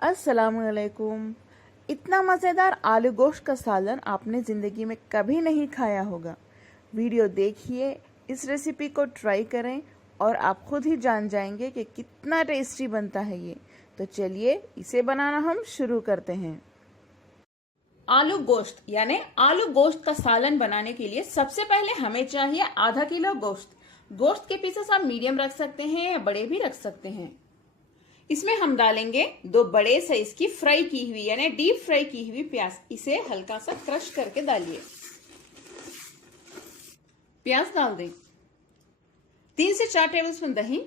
अस्सलामुअलैकुम। इतना मज़ेदार आलू गोश्त का सालन आपने ज़िंदगी में कभी नहीं खाया होगा। वीडियो देखिए, इस रेसिपी को ट्राई करें और आप खुद ही जान जाएंगे कि कितना टेस्टी बनता है ये। तो चलिए इसे बनाना हम शुरू करते हैं। आलू गोश्त यानी आलू गोश्त का सालन बनाने के लिए सबसे पहले हमें चाहिए आधा किलो गोश्त। गोश्त के पीसेस आप मीडियम रख सकते हैं या बड़े भी रख सकते हैं। इसमें हम डालेंगे 2 बड़े साइज की फ्राई की हुई यानी डीप फ्राई की हुई प्याज। इसे हल्का सा क्रश करके डालिए। प्याज डाल दें। 3 से 4 टेबलस्पून दही,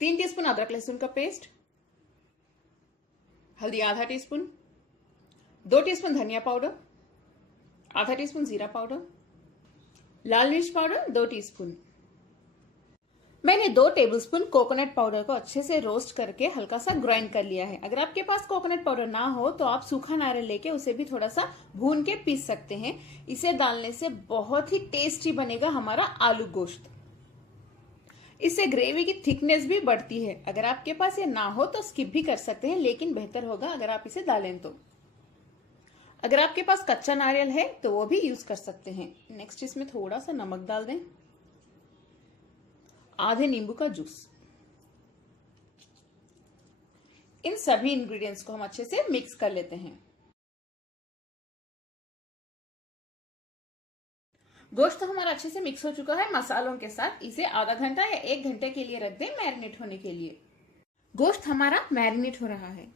3 टीस्पून अदरक लहसुन का पेस्ट, हल्दी आधा टीस्पून, 2 टीस्पून धनिया पाउडर, आधा टीस्पून जीरा पाउडर, लाल मिर्च पाउडर 2 टीस्पून। मैंने 2 टेबलस्पून कोकोनट पाउडर को अच्छे से रोस्ट करके हल्का सा ग्राइंड कर लिया है। अगर आपके पास कोकोनट पाउडर ना हो तो आप सूखा नारियल लेके उसे भी थोड़ा सा भून के पीस सकते हैं। इसे डालने से बहुत ही टेस्टी बनेगा हमारा आलू गोश्त। इससे ग्रेवी की थिकनेस भी बढ़ती है। अगर आपके पास ये ना हो तो स्किप भी कर सकते हैं, लेकिन बेहतर होगा अगर आप इसे डालें तो। अगर आपके पास कच्चा नारियल है तो वो भी यूज कर सकते हैं। नेक्स्ट इसमें थोड़ा सा नमक डाल दें, आधे नींबू का जूस। इन सभी इंग्रेडिएंट्स को हम अच्छे से मिक्स कर लेते हैं। गोश्त हमारा अच्छे से मिक्स हो चुका है मसालों के साथ। इसे आधा घंटा या 1 घंटे के लिए रख दें मैरिनेट होने के लिए। गोश्त हमारा मैरिनेट हो रहा है।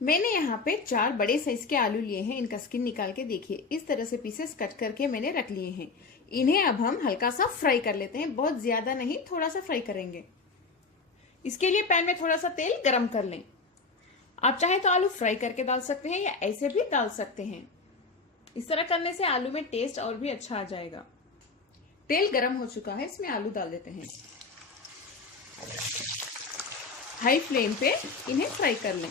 मैंने यहाँ पे 4 बड़े साइज के आलू लिए हैं। इनका स्किन निकाल के देखिए, इस तरह से पीसेस कट करके मैंने रख लिए हैं। इन्हें अब हम हल्का सा फ्राई कर लेते हैं, बहुत ज्यादा नहीं, थोड़ा सा फ्राई करेंगे। इसके लिए पैन में थोड़ा सा तेल गरम कर लें। आप चाहे तो आलू फ्राई करके डाल सकते हैं या ऐसे भी डाल सकते हैं। इस तरह करने से आलू में टेस्ट और भी अच्छा आ जाएगा। तेल गरम हो चुका है, इसमें आलू डाल देते हैं। हाई फ्लेम पे इन्हें फ्राई कर लें।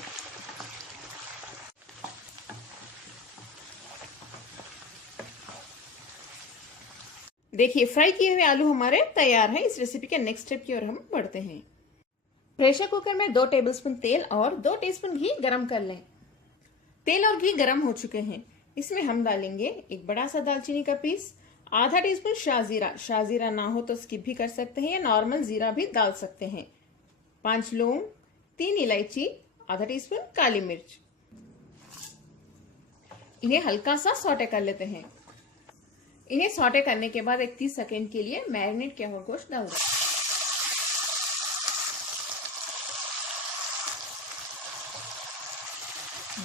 देखिए फ्राई किए हुए आलू हमारे तैयार हैं। इस रेसिपी के नेक्स्ट स्टेप की ओर हम बढ़ते हैं। प्रेशर कुकर में 2 टेबलस्पून तेल और 2 टीस्पून घी गरम कर लें। तेल और घी गरम हो चुके हैं। इसमें हम डालेंगे 1 बड़ा सा दालचीनी का पीस, आधा टीस्पून शाहजीरा। शाहजीरा ना हो तो स्किप भी कर सकते हैं या नॉर्मल जीरा भी डाल सकते हैं। 5 लौंग, 3 इलायची, आधा टीस्पून काली मिर्च। इन्हें हल्का सा सौटे कर लेते हैं। इन्हें सौटे करने के बाद 30 सेकेंड के लिए मैरिनेट किया हुआ गोश्त डाल दें।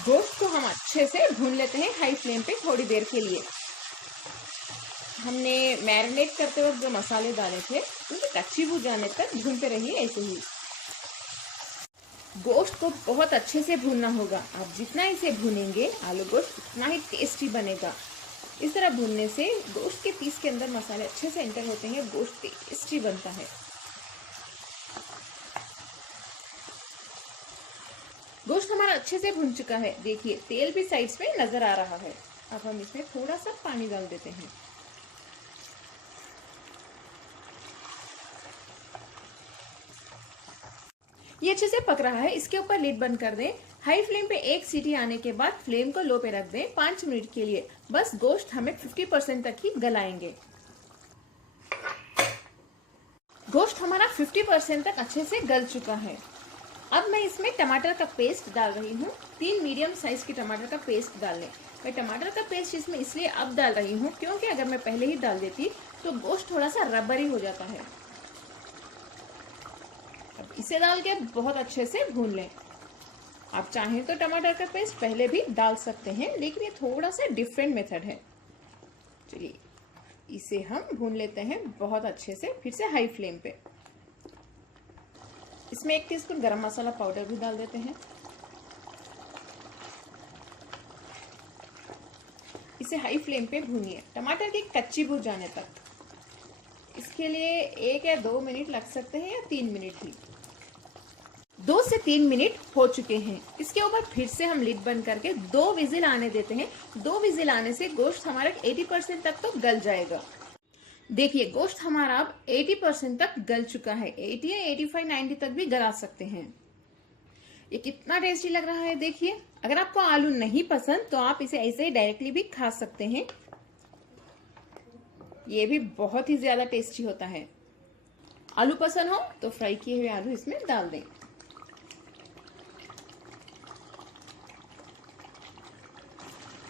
गोश्त को हम अच्छे से भून लेते हैं हाई फ्लेम पे थोड़ी देर के लिए। हमने मैरिनेट करते वक्त जो मसाले डाले थे उनकी कच्ची भून जाने तक भूनते रहिए। ऐसे ही गोश्त को बहुत अच्छे से भूनना होगा। आप जितना इसे भूनेंगे आलू गोश्त उतना ही टेस्टी बनेगा। इस तरह भूनने से गोश्त के पीस के अंदर मसाले अच्छे से एंटर होते हैं, गोश्त टेस्टी बनता है। गोश्त हमारा अच्छे से भून चुका है। देखिए तेल भी साइड्स में नजर आ रहा है। अब हम इसमें थोड़ा सा पानी डाल देते हैं। ये अच्छे से पक रहा है। इसके ऊपर लिड बंद कर दें। हाई फ्लेम पे 1 सीटी आने के बाद फ्लेम को लो पे रख दें 5 मिनट के लिए। बस गोश्त हमें 50% तक ही गलाएंगे। गोश्त हमारा 50% तक अच्छे से गल चुका है। अब मैं इसमें टमाटर का पेस्ट डाल रही हूँ। 3 मीडियम साइज के टमाटर का पेस्ट डाल लें। मैं टमाटर का पेस्ट इसमें इसलिए अब डाल रही हूँ क्योंकि अगर मैं पहले ही डाल देती तो गोश्त थोड़ा सा रबरी हो जाता है। अब इसे डाल के बहुत अच्छे से भून लें। आप चाहें तो टमाटर का पेस्ट पहले भी डाल सकते हैं, लेकिन ये थोड़ा सा डिफरेंट मेथड है। चलिए इसे हम भून लेते हैं बहुत अच्छे से। फिर से हाई फ्लेम पे इसमें 1 टीस्पून गरम मसाला पाउडर भी डाल देते हैं। इसे हाई फ्लेम पे भूनिए टमाटर की कच्ची भून जाने तक। इसके लिए 1 या 2 मिनट लग सकते हैं या 3 मिनट ही। 2 से 3 मिनट हो चुके हैं। इसके ऊपर फिर से हम लिड बंद करके 2 विजिल आने देते हैं। 2 विजिल आने से गोश्त हमारा 80% तक तो गल जाएगा। देखिए गोश्त हमारा अब 80% तक गल चुका है। 80 या 85, 90 तक भी गला सकते हैं। ये कितना टेस्टी लग रहा है देखिए। अगर आपको आलू नहीं पसंद तो आप इसे ऐसे ही डायरेक्टली भी खा सकते हैं, ये भी बहुत ही ज्यादा टेस्टी होता है। आलू पसंद हो तो फ्राई किए हुए आलू इसमें डाल दें।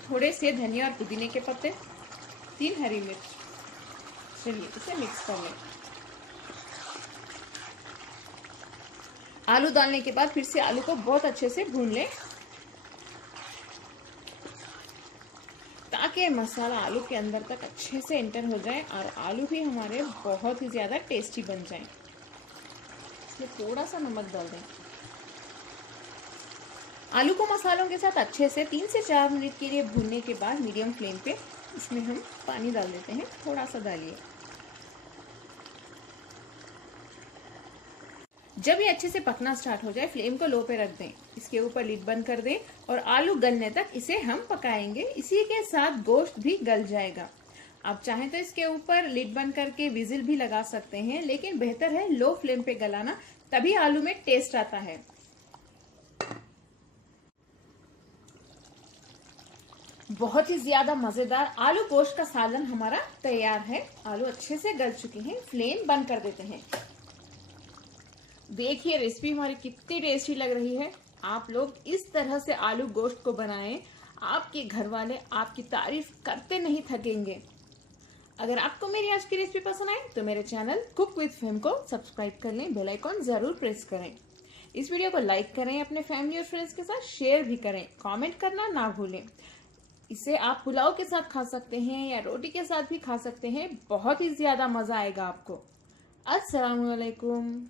थोड़े से धनिया और पुदीने के पत्ते, 3 हरी मिर्च। चलिए इसे मिक्स कर लें। आलू डालने के बाद फिर से आलू को बहुत अच्छे से भून लें ताकि मसाला आलू के अंदर तक अच्छे से एंटर हो जाए और आलू भी हमारे बहुत ही ज्यादा टेस्टी बन जाए। इसमें थोड़ा सा नमक डाल दें। आलू को मसालों के साथ अच्छे से 3 से 4 मिनट के लिए भूनने के बाद मीडियम फ्लेम पे इसमें हम पानी डाल देते हैं। थोड़ा सा डालिए। जब ये अच्छे से पकना स्टार्ट हो जाए फ्लेम को लो पे रख दें। इसके ऊपर लिड बंद कर दें और आलू गलने तक इसे हम पकाएंगे। इसी के साथ गोश्त भी गल जाएगा। आप चाहें तो इसके ऊपर लिड बंद करके विजिल भी लगा सकते हैं, लेकिन बेहतर है लो फ्लेम पे गलाना, तभी आलू में टेस्ट आता है। बहुत ही ज्यादा मजेदार आलू गोश्त का सालन हमारा तैयार है। आलू अच्छे से गल चुके हैं। फ्लेम बंद कर देते हैं। देखिए रेसिपी हमारी कितनी टेस्टी लग रही है। आप लोग इस तरह से आलू गोश्त को बनाएं, आपके घर वाले आपकी तारीफ करते नहीं थकेंगे। अगर आपको मेरी आज की रेसिपी पसंद आए तो मेरे चैनल कुक विद फेम को सब्सक्राइब कर लें, बेल आइकॉन जरूर प्रेस करें। इस वीडियो को लाइक करें, अपने फैमिली और फ्रेंड्स के साथ शेयर भी करें, कमेंट करना ना भूलें। इसे आप पुलाव के साथ खा सकते हैं या रोटी के साथ भी खा सकते हैं। बहुत ही ज्यादा मजा आएगा आपको। अस्सलाम वालेकुम।